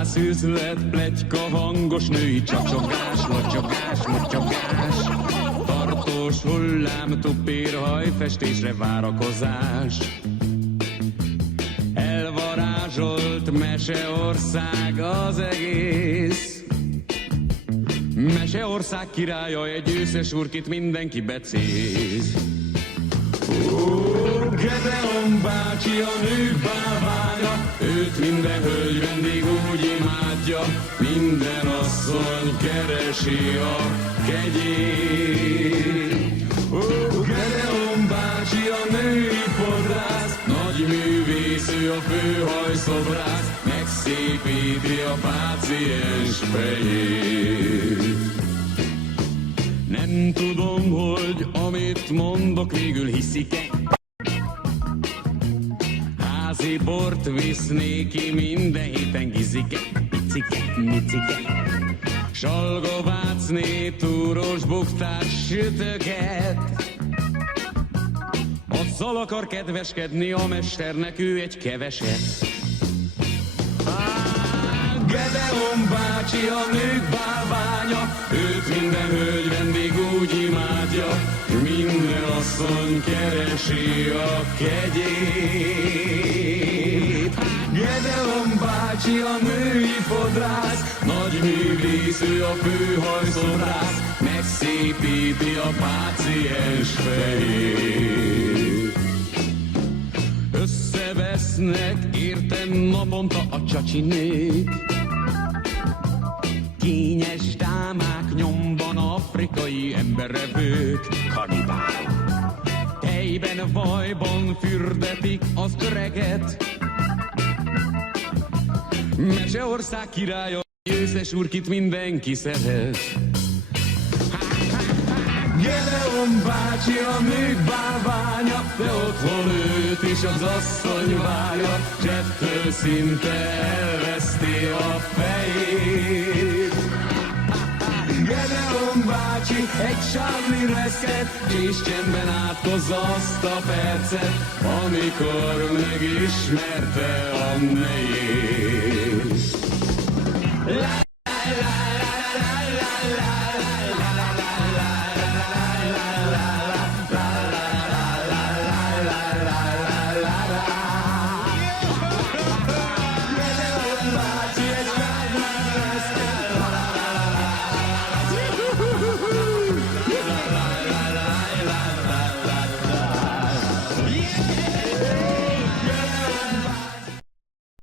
Vadász üzlet, pletyka, hangos női csacsogás, locsogás, mocsogás. Tartós hullám, tupír, hajfestésre várakozás. Elvarázsolt meseország az egész. Meseország királya, egy őszes urkit mindenki becéz. Gedeon bácsi a nők bálványa, őt minden hölgy vendég úgy imádja, minden asszony keresi a kegyét. Gedeon bácsi a női fodrász, nagy művész, ő a főhajszobrász, megszépíti a páciens fejét. Nem tudom, hogy amit mondok, végül hiszik-e. Házi bort visz néki, minden héten gizike, picike, micike. Salgovácné, túros buktás sütöget. Azzal akar kedveskedni a mesternek, ő egy keveset. Gedeon bácsi a nők bálványa, őt minden hölgy vendég úgy imádja, minden asszony keresi a kegyét. Gedeon bácsi a női fodrász, nagy művész, ő a főhajszobrász, megszépíti a páciens fejét. Összevesznek értem naponta a csacsinék, kényes dámák nyomban, afrikai emberevők, kanibálok. Tejben, vajban fürdetik az öreget. Meseország királya, győztes urkit mindenki szeret. Gedeon bácsi a nők bálványa, de otthon őt is az asszony várja, zsettől szinte elveszti a fejét. Gedeon bácsi egy sárli reszket, és csendben átkozza azt a percet, amikor megismerte a nejét.